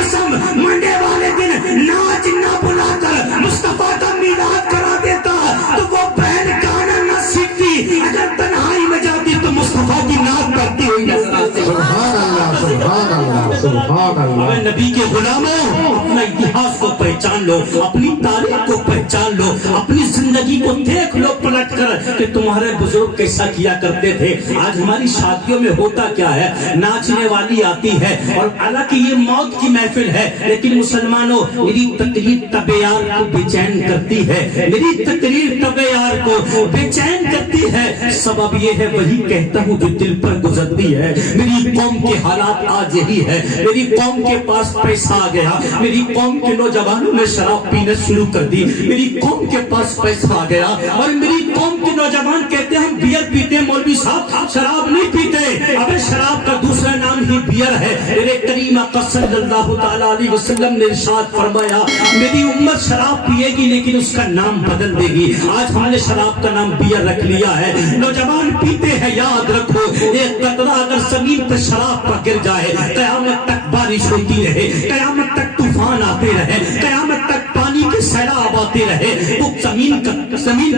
قسم منڈے والے دن ناچ نہ بلا کر مصطفیٰ کا میلاد کرا دیتا تو وہ بہن گانا نہ سیکھتی، اگر تنہائی میں جاتی تو مصطفیٰ کی نعت کرتی ہوئی نظر آتی۔ سبحان اللہ سبحان اللہ سبحان اللہ۔ اے نبی کے غلاموں، اپنا اتہاس کو پہچان لو، اپنی تاریخ کو پہچان لو، اپنی زندگی کو دیکھ لو پلٹ کر کہ تمہارے بزرگ کیسا کیا کرتے تھے۔ آج ہماری شادیوں میں ہوتا کیا ہے، ناچنے والی آتی ہے اور حالانکہ یہ موت کی محفل ہے، لیکن مسلمانوں میری تقریر طب یار کو بے چین کرتی ہے، میری تقریر طب یار کو بے چین کرتی ہے۔ سبب یہ ہے وہی کہتا ہوں جو دل پر گزرتی ہے۔ میری قوم کے حالات آج یہی ہے، میری قوم کے پاس پیسہ آ گیا، میری قوم کے نوجوانوں نے شراب پینا شروع کر دی، میری قوم کے پاس پیسہ آ گیا اور میری قوم کے نوجوان کہتے ہیں ہم بیئر پیتے ہیں، مولوی صاحب شراب نہیں پیتے۔ ابے شراب کا دوسرا نام ہی بیئر ہے۔ میرے کریم آقا صلی اللہ تعالیٰ علیہ وسلم نے ارشاد فرمایا میری امت شراب پیے گی لیکن اس کا نام بدل دے گی۔ آج ہم نے شراب کا نام بیئر رکھ لیا ہے۔ نوجوان پیتے ہیں، یاد رکھو ایک قطرہ اگر زمین پر شراب پر گر جائے قیامت تک بارش ہوتی رہے، قیامت تک طوفان آتے رہے، قیامت تک پانی کے سیلاب آتے رہے، وہ زمین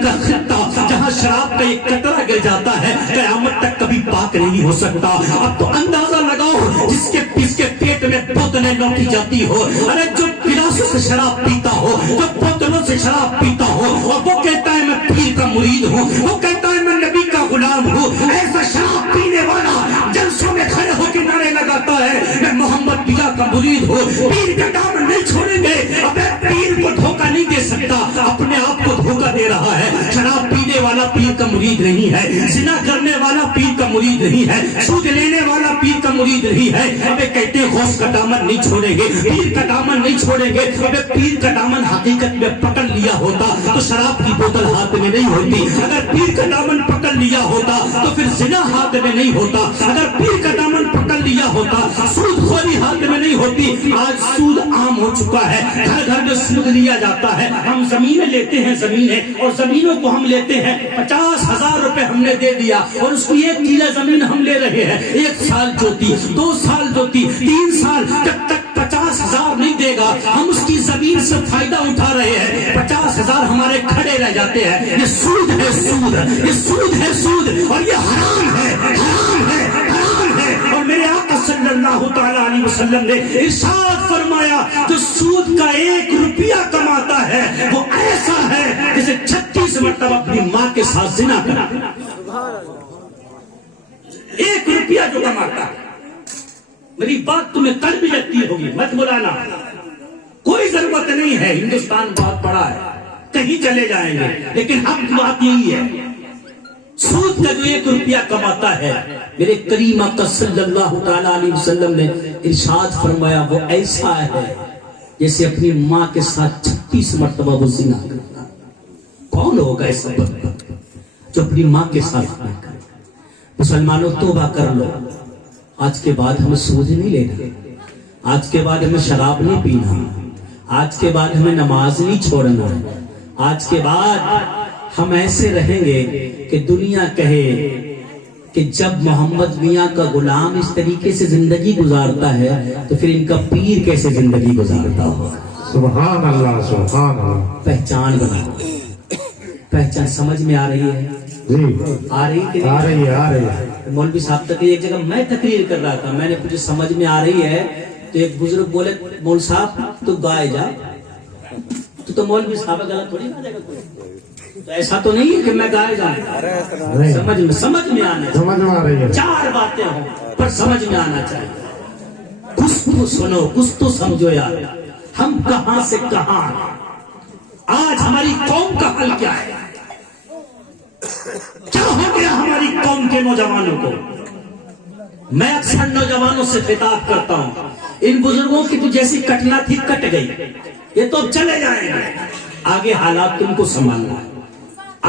کا خطہ جہاں شراب کا ایک قطرہ گر جاتا ہے قیامت تک کبھی پاک نہیں ہو سکتا۔ اب تو اندازہ لگاؤ جس کے پیٹ میں بوتلیں لوٹی جاتی ہو، ارے جو گلاسوں سے شراب پیتا ہو، جو بوتلوں سے شراب پیتا ہو اور وہ کہتا ہے میں پیر کا مرید ہوں، وہ کہتا ہے میں نبی کا غلام ہوں، ایسا شراب پینے والا جلسوں میں کھڑے ہو کے نعرے لگاتا ہے میں محمد پیا کا مرید ہوں، پیر کا دامن نہیں چھوڑیں گے۔ ابے پیر کو دھوکہ نہیں دے سکتا، اپنے آپ کو دھوکہ دے رہا ہے۔ شراب پینے والا پیر کا مرید نہیں ہے، زنا کرنے والا پیر کا مرید نہیں ہے، سود لینے والا پیر کا مرید نہیں ہے۔ ابے کہتے ہیں غوث کا دامن نہیں چھوڑیں گے، پیر کا دامن نہیں چھوڑیں گے۔ ابے پیر کا دامن حقیقت میں پکڑ لیا ہوتا تو شراب کی بوتل ہاتھ میں نہیں ہوتی، اگر پیر کا دامن پکڑ لیا ہوتا تو پھر زنا ہاتھ میں نہیں ہوتا، اگر پیر کا دامن پکڑ لیا ہوتا سود خوری ہاتھ میں نہیں ہوتی۔ آج سود عام ہو چکا ہے، گھر گھر میں سود لیا جاتا ہے۔ ہم زمینیں لیتے ہیں، زمینیں اور زمینوں کو ہم لیتے ہیں 50,000 روپے ہم نے دے دیا اور اس کی 1 کیلا زمین ہم لے رہے ہیں، 1 سال جوتی، 2 سال جوتی، 3 سال، جب تک 50,000 نہیں دے گا ہم اس کی زمین سے فائدہ اٹھا رہے ہیں، 50,000 ہمارے کھڑے رہ جاتے ہیں۔ یہ سود ہے، سود، یہ سود ہے، سود، اور یہ حرام ہے، حرام ہے، حرام ہے۔ اور میرے آقا صلی اللہ تعالیٰ علیہ وسلم نے ارشاد فرمایا جو سود کا 1 روپیہ کماتا ہے وہ ایسا ہے جسے 36 مرتبہ اپنی ماں کے ساتھ زنا کرا۔ 1 روپیہ جو کماتا ہے، میری بات تمہیں کل بھی لگتی ہوگی، مت بلانا، کوئی ضرورت نہیں ہے، ہندوستان بہت بڑا ہے، کہیں چلے جائیں گے، لیکن حق بات یہی ہے سود کا جو 1 روپیہ کماتا ہے، میرے کریم آقا صلی اللہ تعالیٰ علیہ وسلم نے ارشاد فرمایا وہ ایسا ہے جیسے اپنی ماں کے ساتھ 36 مرتبہ وہ زنا کرتا۔ کون ہوگا ایسا بدبخت جو اپنی ماں کے ساتھ زنا کرے؟ مسلمانوں توبہ کر لو، آج کے بعد ہمیں سود نہیں لینا، آج کے بعد ہمیں شراب نہیں پینا، آج کے بعد ہمیں نماز نہیں چھوڑنا، آج کے بعد ہم ایسے رہیں گے کہ دنیا کہے کہ جب محمد میاں کا غلام اس طریقے سے زندگی گزارتا ہے تو پھر ان کا پیر کیسے زندگی گزارتا ہوگا۔ سبحان اللہ سبحان اللہ۔ پہچان بنا، پہچان سمجھ میں آ رہی ہے؟ جی آ رہی ہے، آ رہی ہے، آ رہی ہے۔ مولوی صاحب تک ایک جگہ میں تقریر کر رہا تھا، میں نے مجھے سمجھ میں آ رہی ہے تو ایک بزرگ بولے مول صاحب تو گائے جا، تو مولوی صاحب غلط تھوڑی نہ لے گا کوئی، تو ایسا تو نہیں ہے کہ میں گائے جاؤں، سمجھ میں آنا چاہیے، سمجھ میں آ رہی ہے، 4 باتیں ہوں پر سمجھ میں آنا چاہیے۔ کچھ تو سنو، کچھ تو سمجھو یار، ہم کہاں سے کہاں، آج ہماری قوم کا حل کیا ہے، کیا ہو گیا ہماری قوم کے نوجوانوں کو؟ میں اکثر نوجوانوں سے خطاب کرتا ہوں، ان بزرگوں کی تو جیسی کٹنا تھی کٹ گئی، یہ تو اب چلے جائیں گے، آگے حالات تم کو سنبھالنا ہے،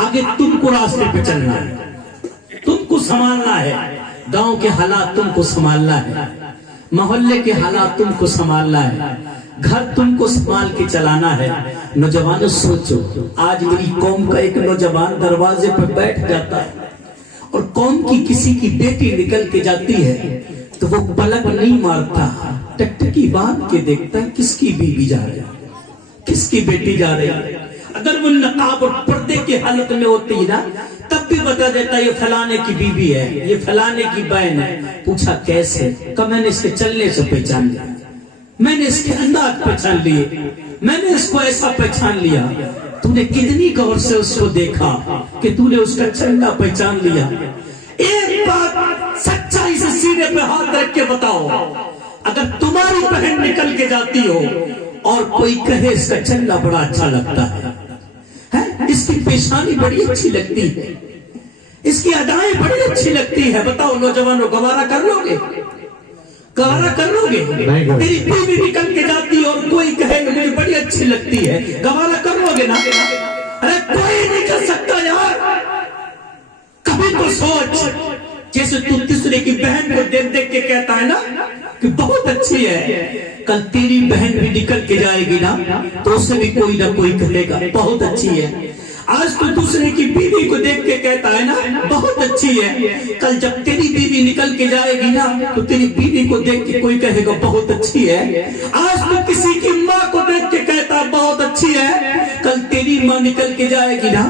آگے تم کو راستے پہ چلنا ہے، تم کو سنبھالنا ہے، گاؤں کے حالات تم کو سنبھالنا ہے، محلے کے حالات تم کو سنبھالنا ہے، گھر تم کو سنبھال کے چلانا ہے۔ نوجوانوں سوچو، آج میری قوم کا ایک نوجوان دروازے پر بیٹھ جاتا ہے اور قوم کی کسی کی بیٹی نکل کے جاتی ہے تو وہ پلک نہیں مارتا, ٹکٹکی باندھ کے دیکھتا ہے کس کی بیوی جا رہی ہے, کس کی بیٹی جا رہی ہے. اگر وہ نقاب اور پردے کی حالت میں ہوتی نا تب بھی بتا دیتا یہ فلانے کی بیوی ہے, یہ فلانے کی بہن ہے. پوچھا کیسے؟ کہ میں نے اس کے چلنے سے پہچان لیا, میں نے اس کے انداز پہچان لیے, میں نے اس کو ایسا پہچان لیا. تو نے کتنی غور سے اس کو دیکھا کہ تو نے اس کا چلنا پہچان لیا. ایک بات سچائی سے سینے پہ ہاتھ رکھ کے بتاؤ, اگر تمہاری بہن نکل کے جاتی ہو اور کوئی کہے اس کا چلنا بڑا اچھا لگتا ہے, اس کی پیشانی بڑی اچھی لگتی ہے, اس کی ادائیں بڑی اچھی لگتی ہے, بتاؤ نوجوانوں گوارا کر لو گے؟ گوارا کر لو گے؟ تیری بیوی نکل کے جاتی ہے اور کوئی کہے مجھے بڑی اچھی لگتی ہے, گوارا کر لو گے نا؟ ارے کوئی نہیں کر سکتا یار. کبھی تو سوچ, جیسے تو تیسرے کی بہن کو دیکھ دیکھ کے کہتا ہے نا کہ بہت اچھی ہے, کل تیری بہن بھی نکل کے جائے گی نا تو اسے بھی کوئی نہ کوئی کہے گا بہت اچھی ہے. آج تو دوسرے کی بیوی کو دیکھ کے کہتا ہے نا بہت اچھی ہے, کل جب تیری بیوی نکل کے جائے گی نا تو تیری بیوی کو دیکھ کے کوئی کہے گا بہت اچھی ہے. آج تو کسی کی ماں کو دیکھ کے کہتا ہے بہت اچھی ہے, کل تیری ماں نکل کے جائے گی نا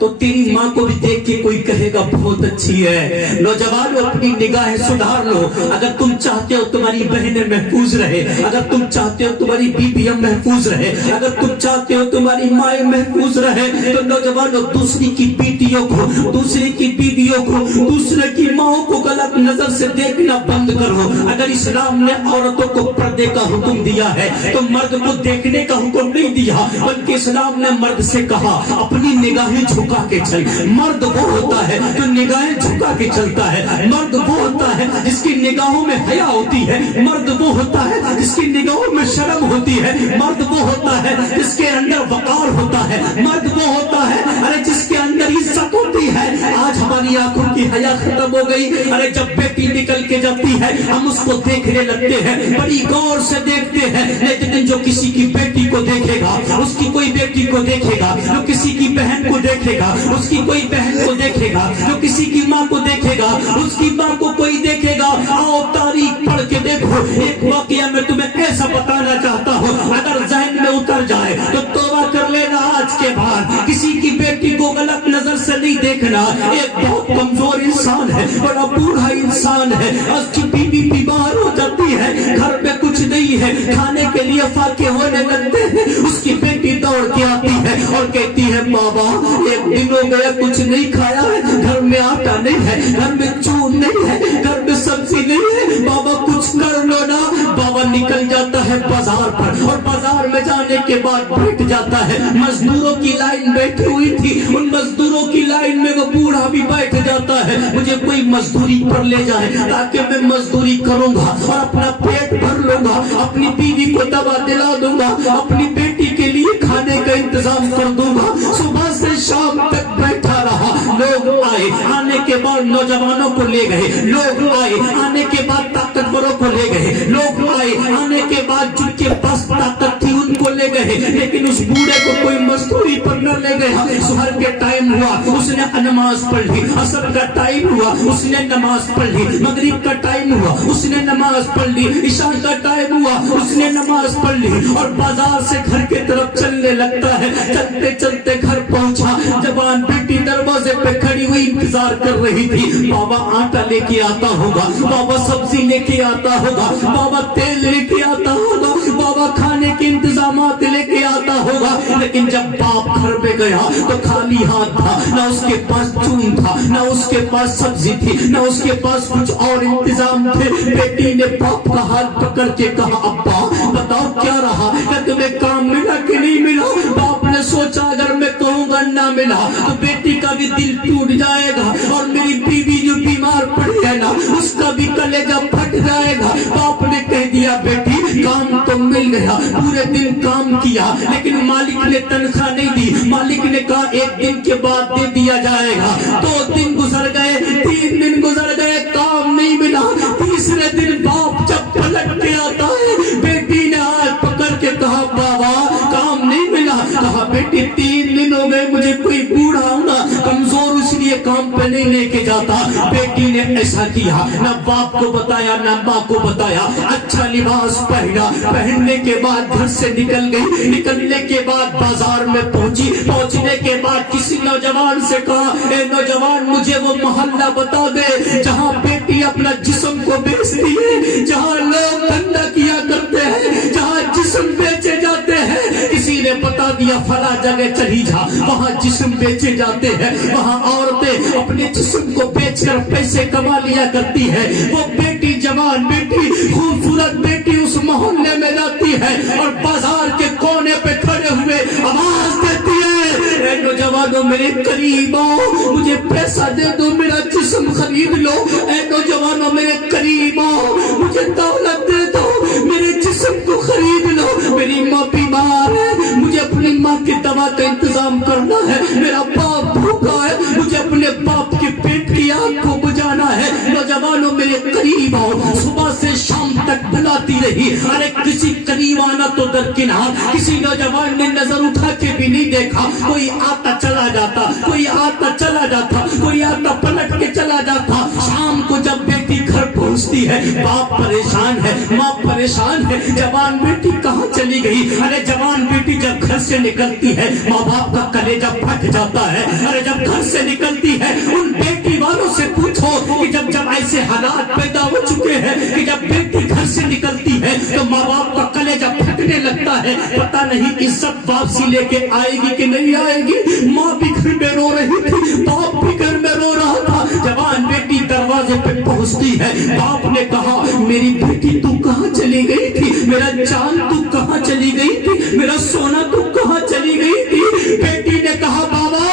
تو تیری ماں کو بھی دیکھ کے کوئی کہے گا بہت اچھی ہے. نوجوانوں اپنی نگاہیں سدھار لو. اگر تم چاہتے ہو تمہاری بہنیں محفوظ رہے, اگر تم چاہتے ہو تمہاری بیویاں محفوظ رہے, اگر تم چاہتے ہو تمہاری مائیں محفوظ رہے, تو نوجوانوں دوسری کی بیٹیوں کو, دوسری کی بیویوں کو, دوسرے کی ماں کو غلط نظر سے دیکھنا بند کرو. اگر اسلام نے عورتوں کو پردے کا حکم دیا ہے تو مرد کو دیکھنے کا حکم نہیں دیا, بلکہ اسلام نے مرد سے کہا اپنی نگاہیں جھکا کے چل. مرد وہ ہوتا ہے جو نگاہیں جھکا کے چلتا ہے, مرد وہ ہوتا ہے جس کی نگاہوں میں حیا ہوتی ہے, مرد وہ ہوتا ہے جس کی نگاہوں میں شرم ہوتی ہے, مرد وہ ہوتا ہے جس کے اندر وقار ہوتا ہے, مرد وہ ہوتا ہے ارے جس کے اندر عزت ہوتی ہے. آج ہماری آنکھوں کی حیا ختم ہو گئی. ارے جب بیٹی نکل کے جاتی ہے ہم اس کو دیکھنے لگتے ہیں, بڑی غور سے دیکھتے ہیں, لیکن جو کسی کی بیٹی کو دیکھے گا, اس کی کوئی بیٹی کو دیکھے گا, جو کسی کی بہن کو دیکھے گا, اس کی کوئی بہن کو دیکھے گا, جو کسی کی ماں کو دیکھے گا, اس کی ماں کو کوئی دیکھے گا. آؤ تاریخ پڑھ کے دیکھو. ایک واقعہ میں تمہیں ایسا بتانا چاہتا ہوں, اگر ذہن میں اتر جائے تو توبہ کر لینا آج کے بعد. کسی کی بیٹی کو غلط نظر سے نہیں دیکھنا. ایک بہت کمزور انسان ہے, بڑا بوڑھا انسان ہے, اس کی بیوی بیمار ہو جاتی ہے, گھر میں کچھ نہیں ہے, کھانے کے لیے فاقے ہونے لگتے ہیں. اس کی بیٹی دوڑ کے آتی ہے اور کہتی ہے بابا ایک دن ہو گیا کچھ نہیں کھایا ہے, گھر میں آٹا نہیں ہے, گھر میں چون نہیں ہے, گھر میں سبزی نہیں ہے, بابا کچھ کر لو نا. بابا نکل جاتا ہے بازار پر, اور بازار میں جانے کے بعد بیٹھ جاتا ہے. مزدوروں کی لائن بیٹھی ہوئی تھی, ان مزدوروں کی لائن میں وہ بوڑھا بھی بیٹھ جاتا ہے. مجھے کوئی مزدوری پر لے جائے تاکہ میں مزدوری کروں گا اور اپنا پیٹ بھر لوں گا, اپنی بیوی کو دوا دلا دوں گا, اپنی بیٹی کے لیے کھانے کا انتظام کر دوں گا. صبح سے شام تک بیٹھا رہا. لوگ آئے, آنے کے بعد نوجوانوں کو لے گئے, لوگ آئے, آنے کے بعد طاقتوروں کو لے گئے, لوگ آئے, آنے کے بعد جن کے پاس طاقت تھی ان کو لے گئے, لیکن اس بوڑھے کو کوئی مزدوری پر نہ لے گیا. ظہر کے ٹائم ہوا, اس نے نماز پڑھ لی. عصر کا ٹائم ہوا, اس نے نماز پڑھ لی. مغرب کا ٹائم ہوا, اس نے نماز پڑھ لی. عشاء کا ٹائم ہوا, اس نے نماز پڑھ لی, اور بازار سے گھر کی طرف چلنے لگتا ہے. چلتے چلتے گھر پہنچا, جوان بیٹی دروازے پہ کھڑی ہوئی انتظار کر رہی تھی. بابا آٹا لے کے آتا ہوگا, بابا سبزی لے کے آتا ہوگا, بابا تیل لے کے آتا ہوگا, بابا کھانے کے انتظامات لے کے آتا ہوگا. لیکن جب باپ گھر پہ گیا تو خالی ہاتھ تھا, نہ اس کے پاس چون تھا, نہ اس کے پاس سبزی تھی, نہ اس کے پاس کچھ اور انتظام تھے. بیٹی نے باپ کا ہاتھ پکڑ کے کہا ابا بتاؤ کیا رہا, کیا تمہیں کام ملا کہ نہیں ملا؟ باپ نے سوچا اگر میں کہوں گا نہ ملا تو بیٹی کا بھی دل ٹوٹ جائے گا, اور میری بیوی جو بیمار پڑی ہے نا اس کا بھی کلیجہ پھٹ جائے گا. باپ نے کہہ دیا بیٹی کام تو مل گیا, پورے دن کام کیا, لیکن مالک نے تنخواہ نہیں دی. مالک نے کہا ایک دن کے بعد دے دیا جائے گا. 2 دن گزر گئے, 3 دن گزر گئے, کام نہیں ملا. تیسرے دن باپ جب پلٹ کے آتا ہے, بیٹی نے ہاتھ پکڑ کے کہا بابا کام نہیں ملا. کہا بیٹی 3 دن ہو گئے, مجھے کوئی بوڑھا ہونا کمزور اس لیے کام پہ نہیں لے کے جا ملا تھا. بیٹی نے ایسا کیا, نہ باپ کو بتایا نہ ماں کو بتایا, اچھا لباس پہنا, پہننے کے بعد گھر سے نکل گئی. نکلنے کے بعد بازار میں پہنچی, پہنچنے کے بعد کسی نوجوان سے کہا, اے نوجوان مجھے وہ محلہ بتا دے جہاں بیٹی اپنا جسم کو بیچتی ہے, جہاں لوگ دھندا کیا کرتے ہیں, جہاں جسم بیچے جاتے ہیں. کسی نے بتا دیا فلاں جگہ چلی جا, وہاں جسم بیچے جاتے ہیں, وہاں عورتیں اپنے جسم کو بیچ کر پیسے کما لیا کرتی ہے. وہ بیٹی, جوان بیٹی, خوبصورت بیٹی اس محلے میں جاتی ہے اور بازار کے کونے پہ کھڑے ہوئے آواز دیتی ہے, اے نوجوانوں میرے قریب آؤ, مجھے پیسہ دے دو, میرا جسم خرید لو. اے نوجوانوں میرے قریب آؤ, مجھے دولت دے دو, میرے جسم کو خرید لو. میری ماں بیمار ہے, مجھے اپنی ماں کی دوا کا انتظام کرنا ہے. میرا باپ بھوکا ہے, مجھے اپنے باپ کے پیٹ کی آگ کو بجھانا ہے. نوجوانوں میرے قریب آؤ. صبح سے شام تک بلاتی رہی, ارے کسی قریب آنا تو درکنار. کسی نوجوان نے نظر اٹھا کے بھی نہیں دیکھا. کوئی آتا چلا جاتا, کوئی آتا چلا جاتا, کوئی آتا پلٹ کے چلا جاتا. شام کو جب بیٹی گھر پہنچتی ہے, باپ پریشان ہے, ماں پریشان ہے, جوان بیٹی کہاں چلی گئی. ارے جوان بیٹی جب گھر سے نکلتی ہے ماں باپ کا کلیجہ پھٹ جاتا ہے. ارے جب گھر سے نکلتی ہے ان بیٹی والوں سے پوچھو کہ جب ایسے حالات پیدا ہو چکے ہیں کہ جب بیٹی گھر سے نکلتی ہے تو ماں باپ کا کلیجہ پھٹنے لگتا ہے. پتہ نہیں عزت واپسی لے کے آئے گی کہ نہیں آئے گی. ماں بھی گھر میں رو رہی تھی, باپ بھی گھر میں رو رہا تھا. جوان بیٹی دروازے پہ پہنچتی ہے, باپ نے کہا میری بیٹی تو کہاں چلی گئی تھی, میرا جان تو کہاں چلی گئی تھی, میرا سونا تو کہاں چلی گئی تھی. بیٹی نے کہا بابا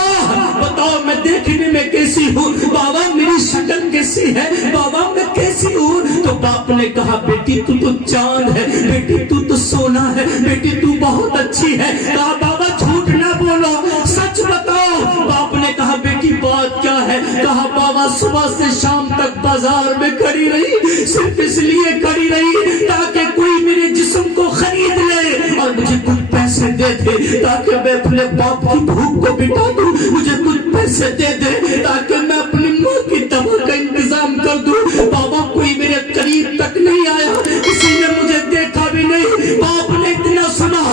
بتاؤ میں دیکھنے میں کیسی ہوں, بابا میری شکل کیسی ہے, بابا میں کیسی ہوں. تو باپ نے کہا بیٹی تو چاند ہے, بیٹی تو سونا ہے, بیٹی تو بہت اچھی ہے. کہا بابا جھوٹ نہ بولو, سچ بتاؤ. باپ نے کہا بیٹی بات کیا ہے. کہا بابا صبح سے شام تک بازار میں کھڑی رہی, صرف اس لیے کھڑی رہی تاکہ کوئی میرے جسم کو خرید لے اور مجھے کچھ پیسے دے دے تاکہ میں اپنے باپ کی بھوک کو مٹا دوں. مجھے کچھ پیسے دے دے تاکہ میں اپنی ماں کی دوا کا انتظام کر دوں. بابا کوئی میرے قریب تک نہیں آیا, کسی نے مجھے دیکھا بھی نہیں. باپ نے اتنا سنا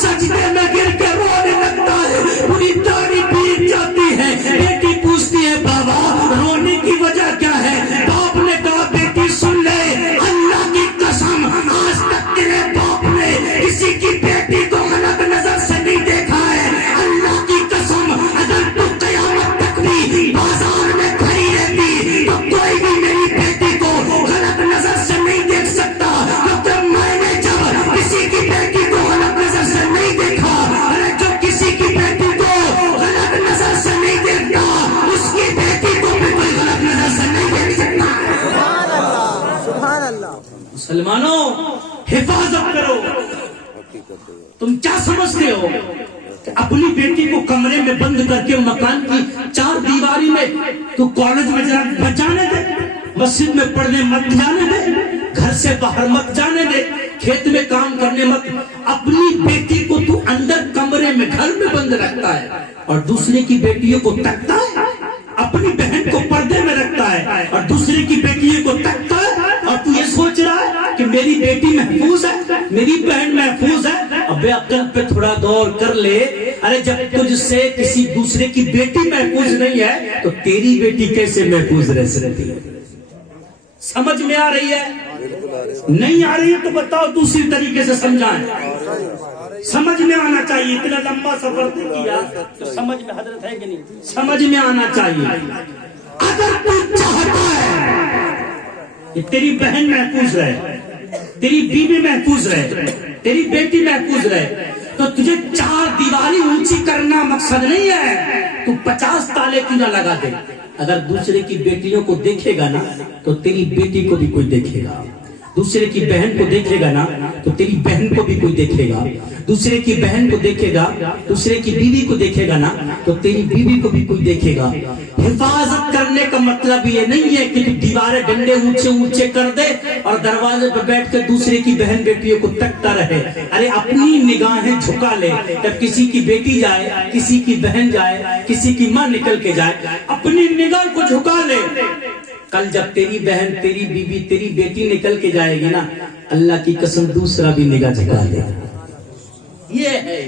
سجدے میں گر کے رونے لگتا ہے, پوری داڑھی بھیگ جاتی ہے. بیٹی پوچھتی ہے بابا رونے کی وجہ کیا ہے. باپ نے کہا بیٹی سن لے, اللہ کی قسم آج تک تیرے باپ نے کسی کی بیٹی کو غلط نظر سے نہیں دیکھا ہے. اللہ کی قسم اگر تو قیامت تک بھی بازار میں کھڑی رہتی تو کوئی بھی میری بیٹی کو غلط نظر سے نہیں دیکھ سکتا, کیونکہ میں نے جب کسی کی بیٹی کو غلط نظر سے نہیں دیکھا, جو کسی کی بیٹی کو غلط نظر سے نہیں دیکھتا اس کی بیٹی کو بھی کوئی غلط نظر سے نہیں دیکھ سکتا. مسلمانوں حفاظت کرو. تم کیا سمجھتے ہو کہ اپنی بیٹی کو کمرے میں بند کر کے مکان کی چار دیواری میں تو کالج میں مت جانے دے, مسجد میں پڑھنے مت جانے دے, گھر سے باہر مت جانے دے, کھیت میں کام کرنے مت. اپنی بیٹی کو تو اندر کمرے میں گھر میں بند رکھتا ہے اور دوسرے کی بیٹیوں کو تکتا ہے. اپنی بہن کو پردے میں رکھتا ہے اور دوسرے کی بیٹیوں کو تکتا ہے, اور تو یہ سوچ رہا ہے کہ میری بیٹی محفوظ ہے, میری بہن محفوظ ہے. ابے عقل پہ تھوڑا غور کر لے. ارے جب تجھ سے کسی دوسرے کی بیٹی محفوظ نہیں ہے تو تیری بیٹی کیسے محفوظ رہ سکتی ہے. سمجھ میں آ رہی ہے؟ نہیں آ رہی ہے تو بتاؤ دوسری طریقے سے سمجھائیں. سمجھ میں آنا چاہیے. اتنا لمبا سفر کیا تو سمجھ میں حضرت ہے کہ نہیں, سمجھ میں آنا چاہیے. اگر تو چاہتا ہے کہ تیری بہن محفوظ رہے, تیری بیوی محفوظ رہے, تیری بیٹی محفوظ رہے, تو تجھے چار دیواری اونچی کرنا مقصد نہیں ہے. تو 50 تالے کیوں نہ لگا دے. اگر دوسرے کی بیٹیوں کو دیکھے گا نا تو تیری بیٹی کو بھی کوئی دیکھے گا, دوسرے کی بہن کو دیکھے گا نا تو تیری بہن کو بھی کوئی دیکھے گا، دوسرے کی بہن کو دیکھے گا، دوسرے کی بیوی کو دیکھے گا نا، تو تیری بیوی کو بھی کوئی دیکھے گا۔ حفاظت کرنے کا مطلب یہ نہیں ہے کہ دیواریں ڈنڈے اونچے اونچے کر دے اور دروازے پہ بیٹھ کے دوسرے کی بہن بیٹیوں کو تکتا رہے۔ ارے اپنی نگاہیں جھکا لے، جب کسی کی بیٹی جائے، کسی کی بہن جائے، کسی کی ماں نکل کے جائے، اپنی نگاہ کو جھکا لے۔ کل جب تیری بہن، تیری بیوی، تیری بیٹی نکل کے جائے گی نا، اللہ کی قسم دوسرا بھی نگاہ جھکا لے۔ یہ ہے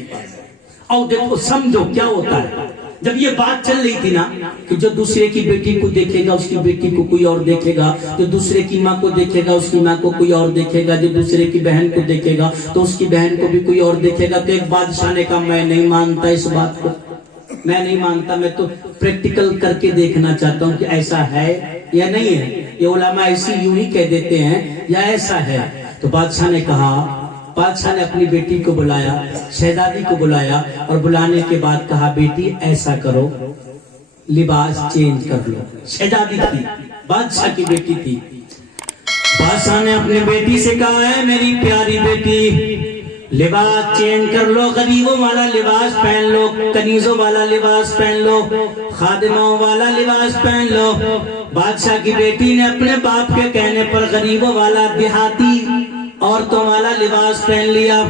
اور دیکھو سمجھو کیا ہوتا ہے۔ جب یہ بات چل رہی تھی نا کہ جو دوسرے کی بیٹی کو دیکھے گا اس کی بیٹی کو کوئی اور دیکھے گا، جو دوسرے کی ماں کو دیکھے گا اس کی ماں کو کوئی اور دیکھے گا، جو دوسرے کی بہن کو دیکھے گا تو اس کی بہن کو بھی کوئی اور دیکھے گا، تو ایک بادشاہ نے کہا میں نہیں مانتا اس بات کو، میں نہیں مانتا، میں تو پریکٹیکل کر کے دیکھنا چاہتا ہوں کہ ایسا ہے یا نہیں ہے۔ یہ علماء ایسی یوں ہی کہہ دیتے ہیں یا ایسا ہے۔ تو بادشاہ نے کہا، بادشاہ نے اپنی بیٹی کو بلایا، شہزادی کو بلایا اور بلانے کے بعد کہا بیٹی ایسا کرو، لباس چینج کر لو۔ شہزادی تھی، بادشاہ کی بیٹی تھی۔ بادشاہ نے اپنی بیٹی سے کہا ہے میری پیاری بیٹی لباس چینج کر لو، غریبوں والا لباس پہن لو، کنیزوں والا لباس پہن لو، خادموں والا لباس پہن لو۔ بادشاہ کی بیٹی نے اپنے باپ کے کہنے پر غریبوں والا، دیہاتی عورتوں والا لباس پہن لیا۔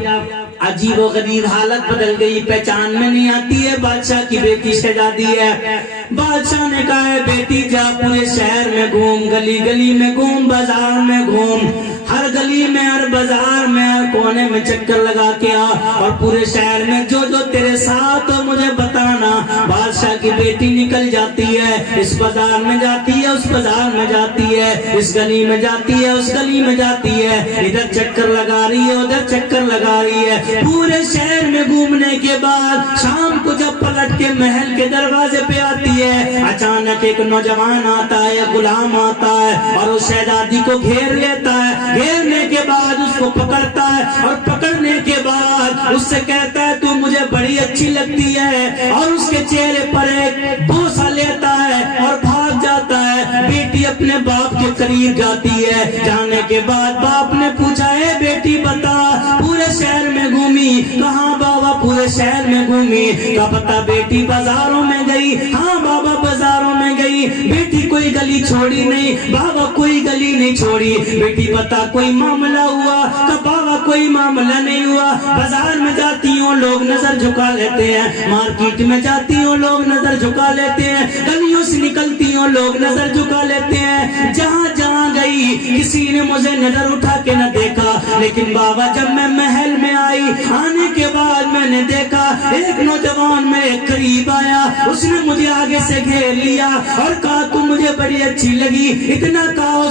عجیب و غریب حالت بدل گئی، پہچان میں نہیں آتی ہے بادشاہ کی بیٹی شہزادی ہے۔ بادشاہ نے کہا ہے بیٹی جا پورے شہر میں گھوم، گلی گلی میں گھوم، بازار میں گھوم، ہر گلی میں، ہر بازار میں، ہر کونے میں چکر لگا کے آ اور پورے شہر میں جو جو تیرے ساتھ ہو مجھے بتانا۔ بادشاہ کی بیٹی نکل جاتی ہے، اس بازار میں جاتی ہے، اس بازار میں جاتی ہے، اس گلی میں جاتی ہے، اس گلی میں جاتی ہے، ادھر چکر لگا رہی ہے، ادھر چکر لگا رہی ہے۔ پورے شہر میں گھومنے کے بعد شام کو جب پلٹ کے محل کے دروازے پہ آتی ہے، اچانک ایک نوجوان آتا ہے، غلام آتا ہے اور اس شہزادی کو گھیر لیتا ہے۔ گھیرنے کے بعد اس کو پکڑتا ہے اور پکڑنے کے بعد اس سے کہتا ہے تو مجھے بڑی اچھی لگتی ہے، اور اس کے چہرے پر ایک بوسہ لیتا ہے اور بھاگ جاتا ہے۔ بیٹی اپنے باپ کے قریب جاتی ہے، جانے کے بعد باپ نے پوچھا ہے بیٹی بتا پورے شہر میں گھومی؟ کہاں بابا پورے شہر میں گھومی؟ کہا پتا بیٹی بازاروں میں گئی؟ ہاں بابا بازاروں میں گئی۔ بیٹی کوئی گلی چھوڑی نہیں؟ بابا کوئی گلی نہیں چھوڑی۔ بیٹی بتا کوئی معاملہ ہوا؟ کہا بابا کوئی معاملہ نہیں ہوا۔ بازار میں جاتی ہوں لوگ نظر جھکا لیتے ہیں، مارکیٹ میں جاتی ہوں لوگ نظر جھکا لیتے ہیں، گلیوں سے نکلتی ہوں لوگ نظر جھکا لیتے ہیں، جہاں جہاں گئی کسی نے مجھے نظر اٹھا کے نہ دیکھا۔ لیکن بابا جب میں محل میں آئی، آنے کے بعد میں نے دیکھا ایک نوجوان میرے قریب آیا، اس نے مجھے آگے سے گھیر لیا اور کہا تم مجھے بڑی اچھی لگی۔ اتنا کہا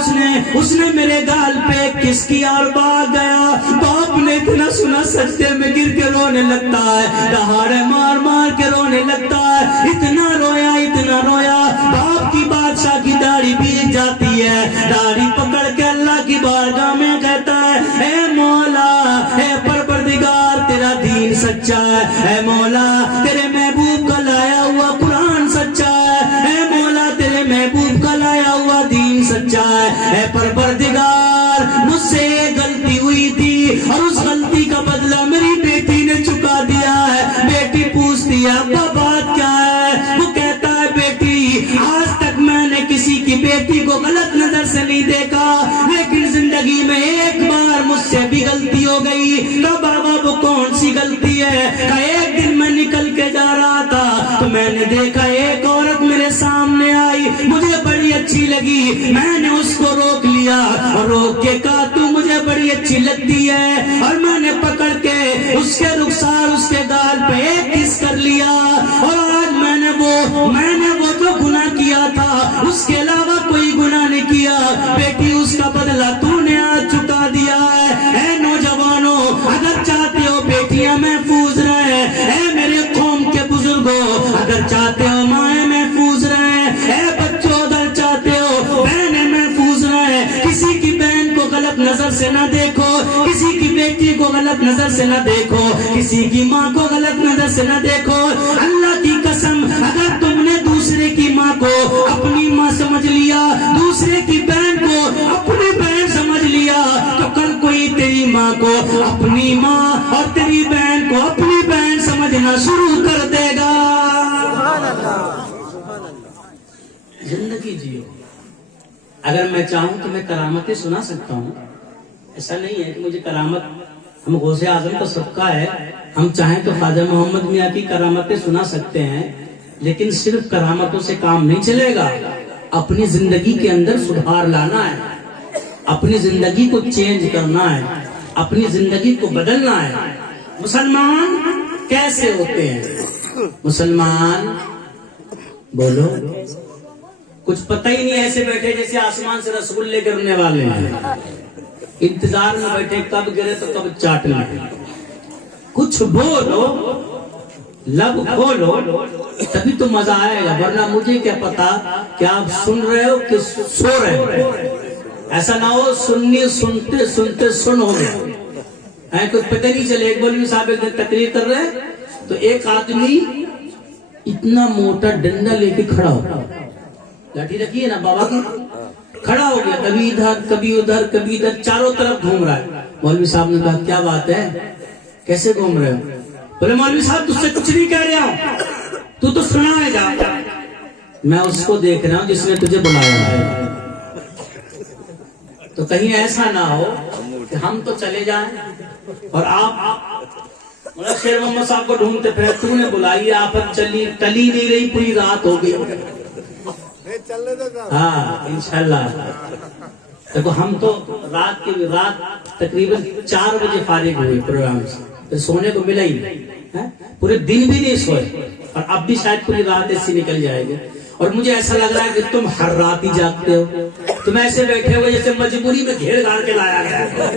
اس نے میرے گال پہ کس کیا اور بھاگ گیا۔ باپ نے اتنا سنا سجدے میں گر کے رونے لگتا ہے، دہاڑے مار مار کے رونے لگتا ہے، اتنا رویا اتنا رویا۔ باپ کی بادشاہ کی داڑھی بھیگ جاتی ہے، داڑھی پکڑ کے اللہ کی بارگاہ میں کہتا ہے اے مولا، اے پروردگار تیرا دین سچا ہے، اے مولا تیرے محبوب کا لایا ہوا قرآن سچا ہے، اے مولا تیرے محبوب کا لایا ہوا دین سچا ہے، اے پروردگار مجھ سے غلطی ہوئی تھی اور اس غلطی کا بدلہ میری بیٹی نے چکا دیا ہے۔ بیٹی پوچھتی ہے ابا بات کیا ہے؟ وہ کہتا ہے بیٹی آج تک میں نے کسی کی بیٹی کو غلط نظر سے نہیں دیکھا، لیکن زندگی میں ایک بار مجھ سے بھی غلطی ہو گئی۔ تو بابا وہ کون سی غلطی ہے؟ کہ ایک دن میں نکل کے جا رہا تھا تو میں نے دیکھا ایک عورت میرے سامنے آئی، مجھے بڑی اچھی لگی، میں نے اس کو روک لیا اور روک کے کہا تو مجھے بڑی اچھی لگتی ہے، اور میں نے پکڑ کے اس کے رخسار اس کے گال پہ ایک کس کر لیا، اور آج میں نے وہ جو گناہ کیا تھا اس کے علاوہ کوئی گناہ نہیں کیا۔ بیٹی اس کا بدلہ تو نے آج چکا دیا ہے۔ اے نوجوانوں اگر چاہتے ہو بیٹیاں محفوظ رہیں، اے میرے قوم کے بزرگوں اگر چاہتے ہو مائیں محفوظ رہیں، اے بچوں اگر چاہتے ہو بہنیں محفوظ رہیں، کسی کی بہن کو غلط نظر سے نہ دیکھو، کسی کی بیٹی کو غلط نظر سے نہ دیکھو، کسی کی ماں کو غلط نظر سے نہ دیکھو۔ اللہ کی قسم اگر تم نے دوسرے کی ماں کو اپنی ماں سمجھ لیا، دوسرے کی بہن کو اپنی بہن سمجھ لیا، تو کل کوئی تیری ماں کو میں چاہوں تو میں کرامتیں سنا سکتا ہوں. ایسا نہیں ہے کہ مجھے کرامت، ہم غوث اعظم کا صدقہ ہے، ہم چاہیں تو خواجہ محمد میاں کی کرامتیں سنا سکتے ہیں، لیکن صرف کرامتوں سے کام نہیں چلے گا. اپنی زندگی کے اندر سدھار لانا ہے، اپنی زندگی کو چینج کرنا ہے، اپنی زندگی کو بدلنا ہے. مسلمان کیسے ہوتے ہیں؟ مسلمان بولو، کچھ پتہ ہی نہیں، ایسے بیٹھے جیسے آسمان سے رسگلے گرنے والے ہیں، انتظار میں بیٹھے کب گرے تو کب چاٹ لیں. کچھ بولو، لب کھولو، تبھی تو مزہ آئے گا، ورنہ مجھے کیا پتا کہ آپ سن رہے ہو کہ سو رہے ہو. ایسا نہ ہو سننے سنتے سنتے سن ہو گئے، کچھ پتہ نہیں چلے. ایک مولوی صاحب ایک دن تقریر کر رہے تو ایک آدمی اتنا موٹا ڈنڈا لے کے کھڑا ہو، لاٹھی رکھی ہے نا بابا کی، کھڑا ہو گیا، کبھی ادھر کبھی ادھر کبھی ادھر، چاروں طرف گھوم رہا ہے. مولوی صاحب نے کہا کیا بات ہے، کیسے گھوم رہے ہو؟ بولے مولوی صاحب تجھ سے کچھ نہیں کہہ رہا ہوں، تو سنا ہے جا. میں اس کو دیکھ رہا ہوں جس نے تجھے بلایا ہے. تو کہیں ایسا نہ ہو کہ ہم تو چلے جائیں اور آپ مولانا شیر محمد صاحب کو ڈھونڈتے پھرے، تو نے بلائی، آپ چلی ٹلی نہیں رہی، پوری رات ہو گئی. ہاں انشاءاللہ. دیکھو ہم تو رات تقریباً 4 بجے فارغ ہوئے پروگرام سے، پھر سونے کو ملا ہی نہیں، پورے دن بھی نہیں سوئے، اور اب بھی شاید پوری رات ایسی نکل جائے گی. اور مجھے ایسا لگ رہا ہے کہ تم ہر رات ہی جاگتے ہو، تم ایسے بیٹھے ہوئے جیسے مجبوری میں گھیر گھاڑ کے لایا گیا.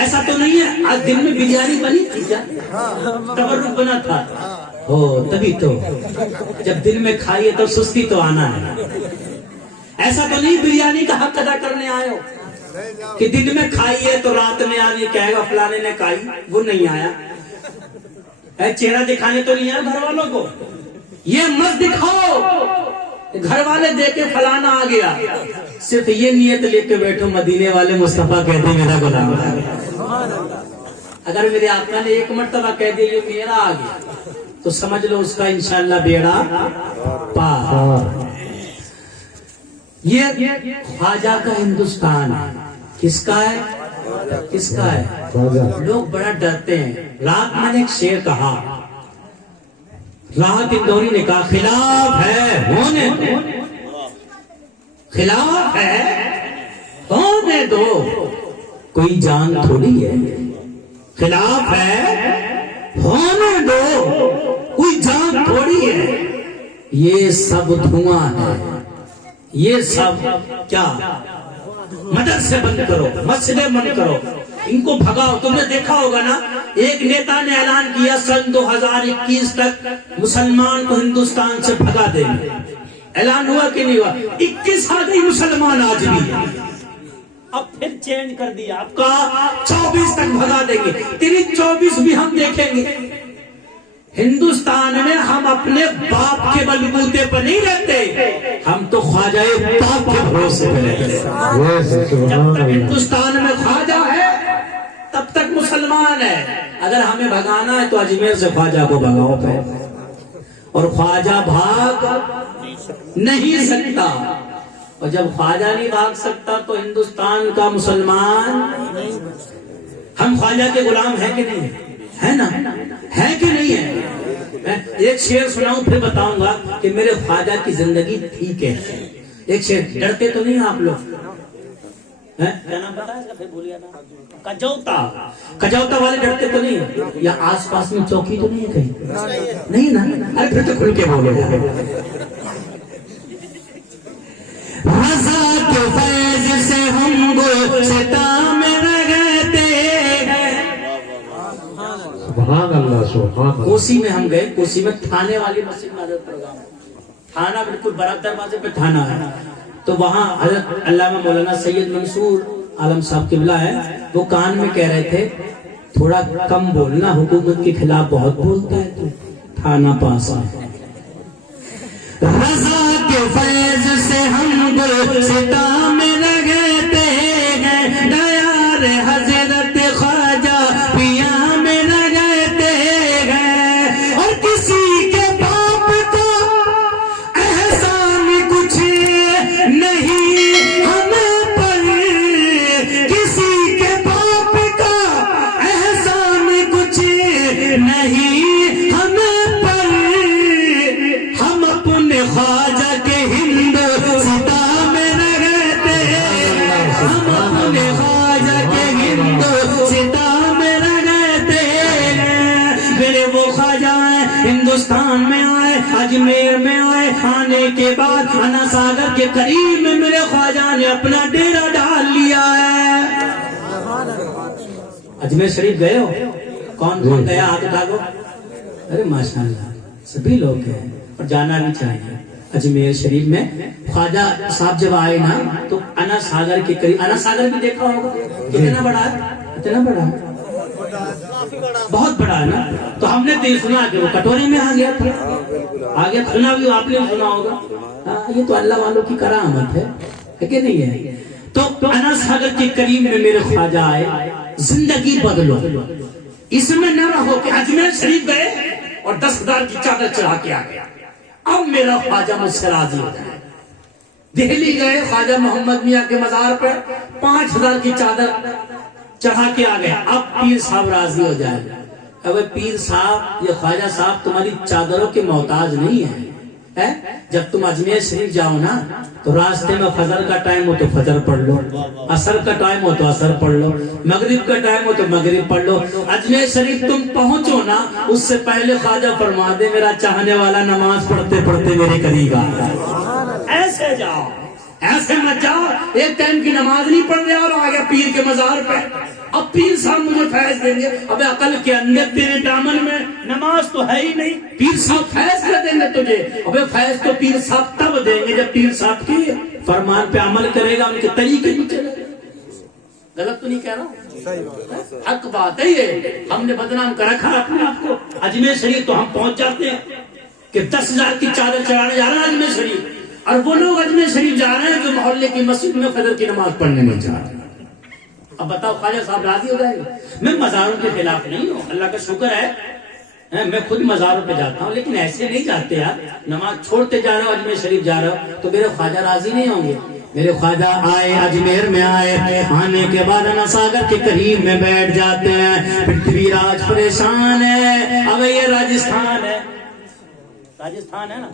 ایسا تو نہیں ہے آج دن میں بریانی بنی تھی کیا؟ تبرک بنا تھا ہو، تبھی تو جب دن میں کھائیے تو سستی تو آنا ہے. ایسا تو نہیں بریانی کا حق ادا کرنے آئے ہو کہ دن میں کھائیے تو رات میں آدمی کہے گا فلانے نے کھائی، وہ نہیں آیا. چہرہ دکھانے تو نہیں آیا گھر والوں کو، یہ مت دکھاؤ گھر والے دیکھے فلانا آ گیا، صرف یہ نیت لے کے بیٹھو مدینے والے مصطفیٰ کہتے میرا غلام. اگر میرے آقا نے ایک مرتبہ کہہ دیا یہ میرا آ گیا تو سمجھ لو اس کا انشاءاللہ بیڑا پار. یہ خواجہ کا ہندوستان ہے. کس کا ہے؟ کس کا ہے؟ لوگ بڑا ڈرتے ہیں. رات میں نے ایک شعر کہا، راحت اندوری نے کہا خلاف ہے ہونے دو، خلاف ہے ہونے دو، کوئی جان تھوڑی ہے. خلاف ہے ہونے دو، کوئی جان تھوڑی ہے. یہ سب دھواں ہے، یہ سب کیا، مدرسے بند کرو، مسجدیں بند کرو، ان کو بھگاؤ. تم نے دیکھا ہوگا نا، ایک نیتا نے اعلان کیا سن 2021 تک مسلمان کو ہندوستان سے بھگا دیں گے. اعلان ہوا کہ نہیں ہوا؟ 21 آ گئی مسلمان آج بھی، اب پھر چینج کر دیا، اب کہا 24 تک بھگا دیں گے. تیری 24 بھی ہم دیکھیں گے. ہندوستان میں ہم اپنے باپ کے بلبوتے پر نہیں رہتے، ہم تو خواجہ پاک کے بھروسے پہ رہتے. جب تک ہندوستان میں خواجہ ہے تب تک مسلمان ہے. اگر ہمیں بھگانا ہے تو اجمیر سے خواجہ کو بھگاؤ پہ، اور خواجہ بھاگ نہیں سکتا. اور جب خواجہ نہیں بھاگ سکتا تو ہندوستان کا مسلمان، ہم خواجہ کے غلام ہیں کہ نہیں ہے نا، ہے کہ نہیں ہے؟ ایک شعر سناؤں پھر بتاؤں گا کہ میرے خواجہ کی زندگی ٹھیک ہے. ایک شعر، ڈرتے تو نہیں آپ لوگ؟ کیا نام پتا ہے پھر بھولیا نا، کجوتا والے ڈرتے تو نہیں؟ یا آس پاس میں چوکی تو نہیں ہے کہیں؟ نہیں نا، ارے پھر تو کھل کے بولو. رضا کے فیض سے ہم گلستان میں رہتے ہیں. سبحان اللہ سبحان اللہ. کوسی میں ہم گئے، کوسی میں تھانے والی مسجد میں حضرت پروگرام، تھانہ بالکل برابر دروازے پہ تھانہ ہے. تو وہاں حضرت علامہ مولانا سید منصور عالم صاحب قبلہ ہے، وہ کان میں کہہ رہے تھے تھوڑا کم بولنا، حکومت کے خلاف بہت بولتا ہے تو. تھانہ پاس ہے. رضا کے فیض سے ہم گلستان میں لگتے ہیں، دیار حضرت خواجہ پیا میں لگتے ہیں. اور کسی کے باپ کو احسان کچھ راجستھان میں آئے, اجمیر میں آئے, آنے کے بعد انا ساگر کے قریب میں میرے خواجہ نے اپنا ڈیرا ڈال لیا ہے. اجمیر شریف گئے ہو؟ کون کون گیا ہاتھ اٹھاؤ. ارے ماشاءاللہ سبھی لوگ گئے اور جانا بھی چاہیے. اجمیر شریف میں خواجہ صاحب جب آئے نا تو انا ساگر کے قریب, انا ساگر بھی دیکھا ہوگا کتنا بڑا ہے, اتنا بڑا ہے, بہت بڑا ہے نا. تو ہم نے تو یہ سنا کہ وہ کٹورے میں آ گیا تھا, آگے سنا بھی آپ نے سنا ہوگا. یہ تو اللہ والوں کی کرامت ہے کہ نہیں ہے. تو انا ساگر کے قریب میں میرے خواجہ آئے. زندگی بدلو, اس میں نہ رہو کہ اجمیر شریف گئے اور 10,000 کی چادر چڑھا کے آ گیا, اب میرا خواجہ مجھ سے راضی ہو جائے. دہلی گئے خواجہ محمد میاں کے مزار پہ 5,000 کی چادر چڑھا کے آ گئے, اب پیر صاحب راضی ہو جائے. اب پیر صاحب یہ خواجہ صاحب تمہاری چادروں کے محتاج نہیں ہے. جب تم اجمیر شریف جاؤ نا تو راستے میں فجر کا ٹائم ہو تو فجر پڑھ لو, عصر کا ٹائم ہو تو عصر پڑھ لو, مغرب کا ٹائم ہو تو مغرب پڑھ لو. اجمیر شریف تم پہنچو نا اس سے پہلے خواجہ فرما دے میرا چاہنے والا نماز پڑھتے پڑھتے میرے قریب آ گیا. ایسے جاؤ, ایسے مت جاؤ ایک ٹائم کی نماز نہیں پڑھ رہے اور آ گیا پیر کے مزار پہ, اب پیر صاحب مجھے فیض دیں گے. ابے عقل کے اندر تیرے دامن میں نماز تو ہے ہی نہیں, پیر صاحب فیض کر دیں گے تجھے. ابے فیض تو پیر صاحب تب دیں گے جب پیر صاحب کی فرمان پہ عمل کرے گا, ان کے طریقے بھی چلے گا. غلط تو نہیں کہہ رہا, حق بات ہے یہ. ہم نے بدنام کر رکھا اپنے آپ کو. اجمیر شریف تو ہم پہنچ جاتے ہیں کہ 10,000 کی چادر چڑھانے جا رہا ہے اجمیر شریف, اور وہ لوگ اجمیر شریف جا رہے ہیں جو محلے کی مسجد میں فجر کی نماز پڑھنے نہیں جا رہے. اب بتاؤ خواجہ صاحب راضی ہو جائے گا؟ میں مزاروں کے خلاف نہیں ہوں, اللہ کا شکر ہے میں خود مزاروں پہ جاتا ہوں, لیکن ایسے نہیں جاتے یار. نماز چھوڑتے جا رہے ہو اجمیر شریف جا رہے ہو تو میرے خواجہ راضی نہیں ہوں گے. میرے خواجہ آئے, اجمیر میں آئے, آنے کے بعد انا ساگر کے قریب میں بیٹھ جاتے ہیں. پرتھوی راج پریشان ہے. اب یہ راجستھان ہے, راجستھان ہے نا,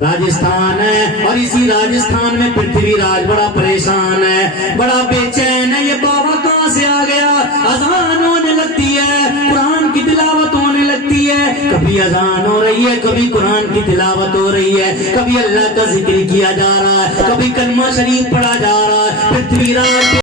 راجستھان ہے, اور اسی راجستھان میں پرتھوی راج بڑا پریشان ہے, بڑا بے چین ہے. یہ بابا کہاں سے آ گیا؟ اذان ہونے لگتی ہے, قرآن کی تلاوت ہونے لگتی ہے, کبھی اذان ہو رہی ہے, کبھی قرآن کی تلاوت ہو رہی ہے, کبھی اللہ کا ذکر کیا جا رہا ہے, کبھی کلمہ شریف پڑھا جا رہا ہے. پرتھوی راج